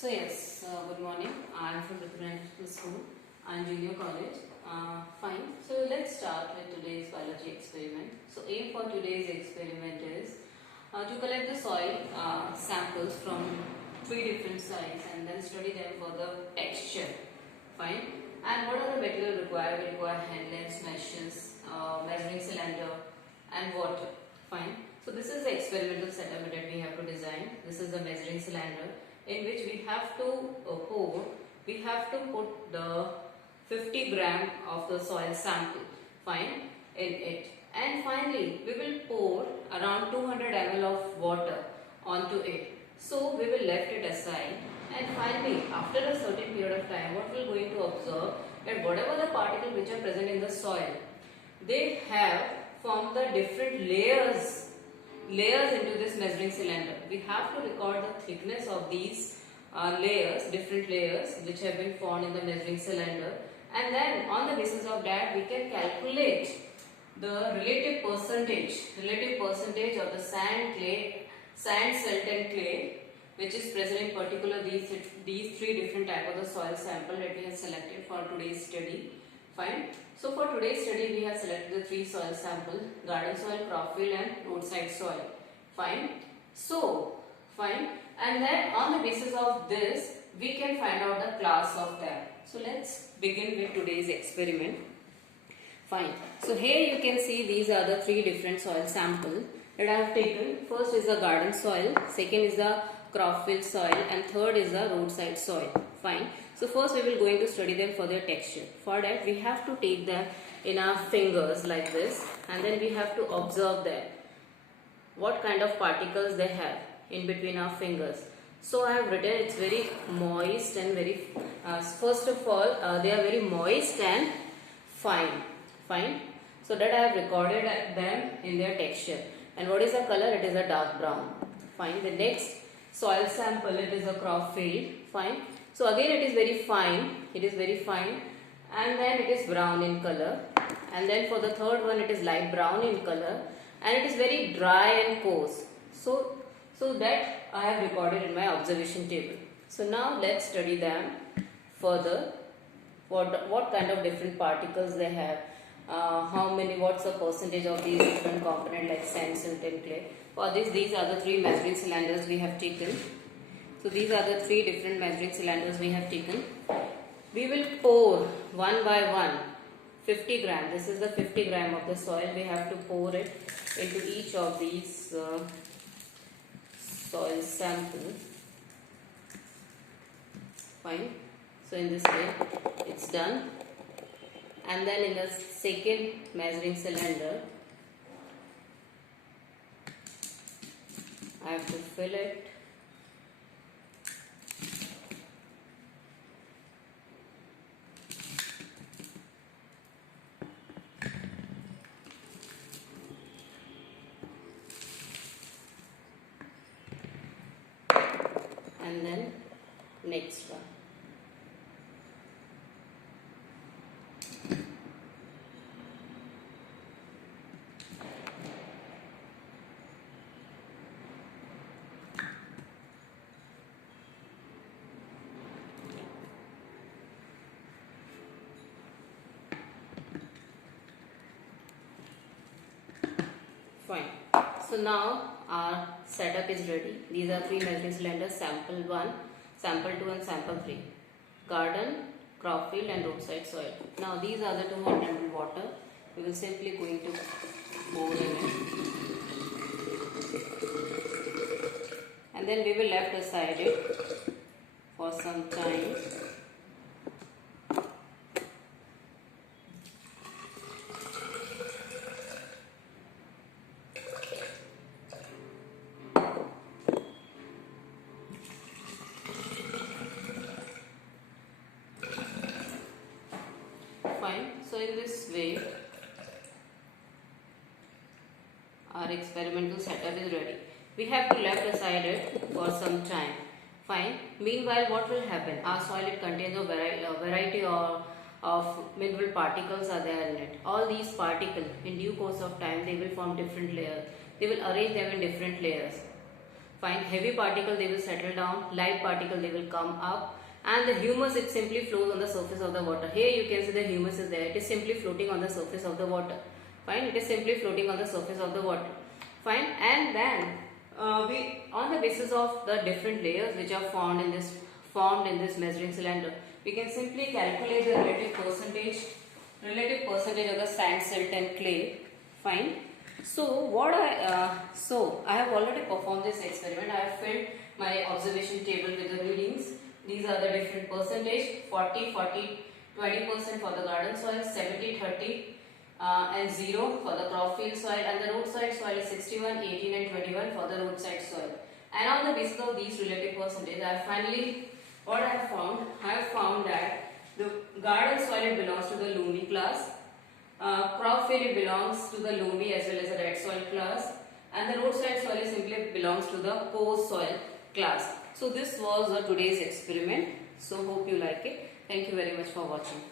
Good morning. I am from International School and Junior College. Fine. So let's start with today's biology experiment. So aim for today's experiment is to collect the soil samples from three different sites and then study them for the texture. Fine. And what are the material required? We require hand lens, meshes, measuring cylinder, and water. Fine. So this is the experimental setup that we have to design. This is the measuring cylinder, in which we have to put the 50 gram of the soil sample, fine, in it. And finally, we will pour around 200 ml of water onto it. So we will left it aside. And finally, after a certain period of time, what we are going to observe that whatever the particles which are present in the soil, they have formed the different layers into this measuring cylinder. We have to record the thickness of these different layers which have been formed in the measuring cylinder, and then on the basis of that we can calculate the relative percentage of the sand, silt and clay which is present in particular these three different type of the soil sample that we have selected for today's study. Fine. So for today's study we have selected the three soil sample: garden soil, crop field and roadside soil. Fine. Fine. And then on the basis of this we can find out the class of them. So let's begin with today's experiment. Fine. So here you can see these are the three different soil samples that I have taken. First is the garden soil, second is the crop field soil, and third is the roadside soil. Fine. So first we will going to study them for their texture. For that we have to take them in our fingers like this, and then we have to observe them, what kind of particles they have in between our fingers. So I have written it's very moist and very first of all they are very moist and fine. So that I have recorded them in their texture. And what is the color? It is a dark brown. Fine. The next soil sample, it is a crop field. Fine. So again it is very fine, and then it is brown in color, and then for the third one it is light brown in color, and it is very dry and coarse. So that I have recorded in my observation table. So now let's study them further. What kind of different particles they have, what's the percentage of these different components like sand, silt and clay. For this, these are the three measuring cylinders we have taken. So these are the three different measuring cylinders we have taken. We will pour one by one 50 gram. This is the 50 gram of the soil. We have to pour it into each of these soil samples. Fine. So in this way it's done. And then in the second measuring cylinder I have to fill it. And then next one. Fine. So now our setup is ready. These are three measuring cylinders: sample 1, sample 2 and sample 3. Garden, crop field and roadside soil. Now these are the 200 ml water. We will simply going to pour in it. And then we will left aside it for some time. Fine. So in this way our experimental setup is ready. We have to left aside it for some time. Fine. Meanwhile, what will happen? Our soil, it contains a variety of mineral particles are there in it. All these particles in due course of time they will form different layers. They will arrange them in different layers. Fine. Heavy particle they will settle down, light particle they will come up, and the humus it simply flows on the surface of the water. Here you can see the humus is there. It is simply floating on the surface of the water. Fine. It is simply floating on the surface of the water. Fine. And then we, on the basis of the different layers which are formed in this measuring cylinder, we can simply calculate the relative percentage of the sand, silt and clay. Fine. So I have already performed this experiment. I have filled my observation table with the readings. These are the different percentage: 40, 40, 20% for the garden soil, 70, 30, and 0 for the crop field soil, and the roadside soil is 61, 18 and 21 for the roadside soil. And on the basis of these relative percentage, I have found that the garden soil belongs to the loamy class, crop field belongs to the loamy as well as the red soil class, and the roadside soil simply belongs to the coarse soil class. So this was today's experiment. So hope you like it. Thank you very much for watching.